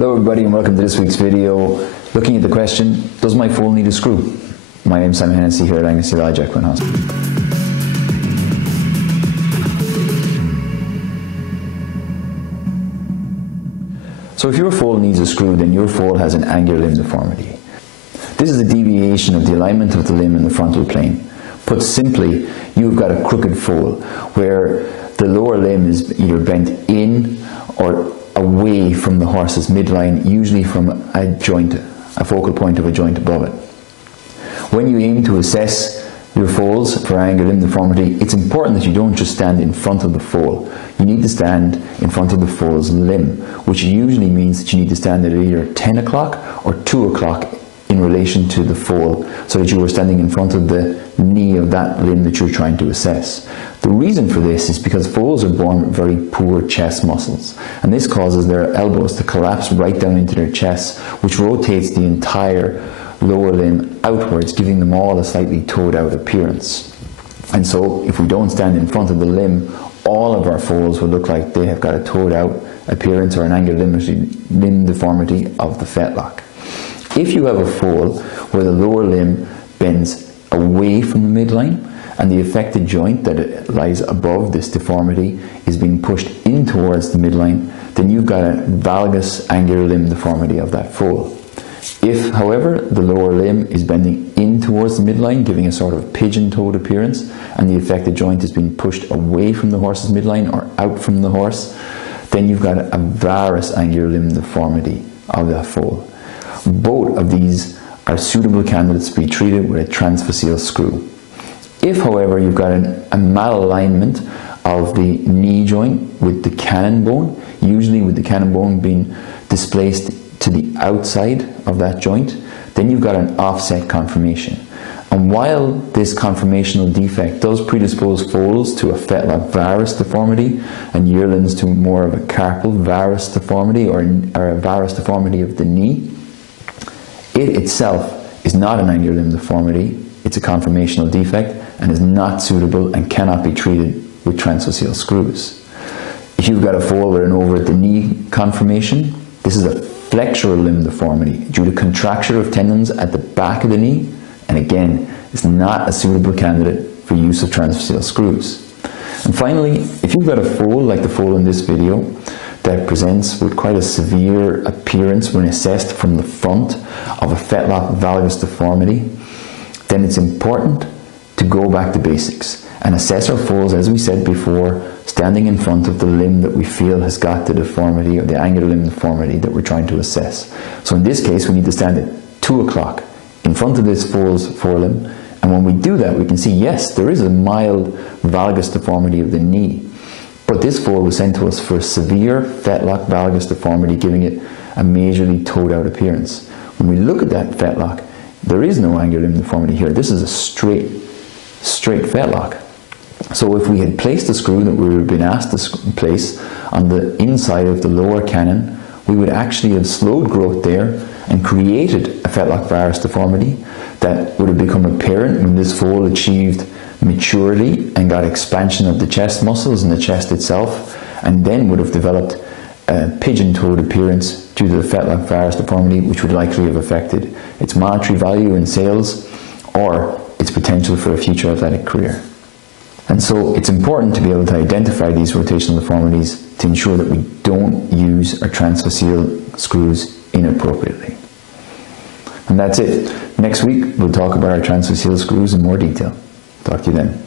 Hello everybody and welcome to this week's video looking at the question, does my foal need a screw? My name is Simon Hennessy here at Hennessy Equine Hospital. So if your foal needs a screw, then your foal has an angular limb deformity. This is a deviation of the alignment of the limb in the frontal plane. Put simply, you've got a crooked foal where the lower limb is either bent in or away from the horse's midline, usually from a joint, a focal point of a joint above it. When you aim to assess your foals for angular limb deformity, it's important that you don't just stand in front of the foal. You need to stand in front of the foal's limb, which usually means that you need to stand at either 10 o'clock or 2 o'clock in relation to the foal, so that you are standing in front of the knee of that limb that you're trying to assess. The reason for this is because foals are born with very poor chest muscles, and this causes their elbows to collapse right down into their chests, which rotates the entire lower limb outwards, giving them all a slightly toed out appearance. And so if we don't stand in front of the limb, all of our foals will look like they have got a toed out appearance or an angular limb deformity of the fetlock. If you have a foal where the lower limb bends away from the midline and the affected joint that lies above this deformity is being pushed in towards the midline, then you've got a valgus angular limb deformity of that foal. If, however, the lower limb is bending in towards the midline, giving a sort of pigeon-toed appearance, and the affected joint is being pushed away from the horse's midline or out from the horse, then you've got a varus angular limb deformity of that foal. Both of these are suitable candidates to be treated with a transfascial screw. If, however, you've got a malalignment of the knee joint with the cannon bone, usually with the cannon bone being displaced to the outside of that joint, then you've got an offset conformation. And while this conformational defect does predispose foals to a fetlock varus deformity and yearlings to more of a carpal varus deformity or a varus deformity of the knee, it itself is not an angular limb deformity. It's a conformational defect and is not suitable and cannot be treated with transfascial screws. If you've got a foal with an over at the knee conformation, this is a flexural limb deformity due to contracture of tendons at the back of the knee, and again, it's not a suitable candidate for use of transfascial screws. And finally, if you've got a foal like the foal in this video that presents with quite a severe appearance when assessed from the front of a fetlock valgus deformity, then it's important to go back to basics and assess our foals, as we said before, standing in front of the limb that we feel has got the deformity or the angular limb deformity that we're trying to assess. So in this case, we need to stand at 2 o'clock in front of this foal's forelimb, and when we do that, we can see, yes, there is a mild valgus deformity of the knee, but this foal was sent to us for a severe fetlock valgus deformity, giving it a majorly toed out appearance. When we look at that fetlock, there is no angular limb deformity here. This is a straight fetlock. So if we had placed the screw that we would have been asked to place on the inside of the lower cannon, we would actually have slowed growth there and created a fetlock varus deformity that would have become apparent when this foal achieved maturity and got expansion of the chest muscles and the chest itself, and then would have developed a pigeon-toed appearance due to the fetlock varus deformity, which would likely have affected its monetary value in sales or its potential for a future athletic career. And so it's important to be able to identify these rotational deformities to ensure that we don't use our transfascial screws inappropriately. And that's it. Next week we'll talk about our transfascial screws in more detail. Talk to you then.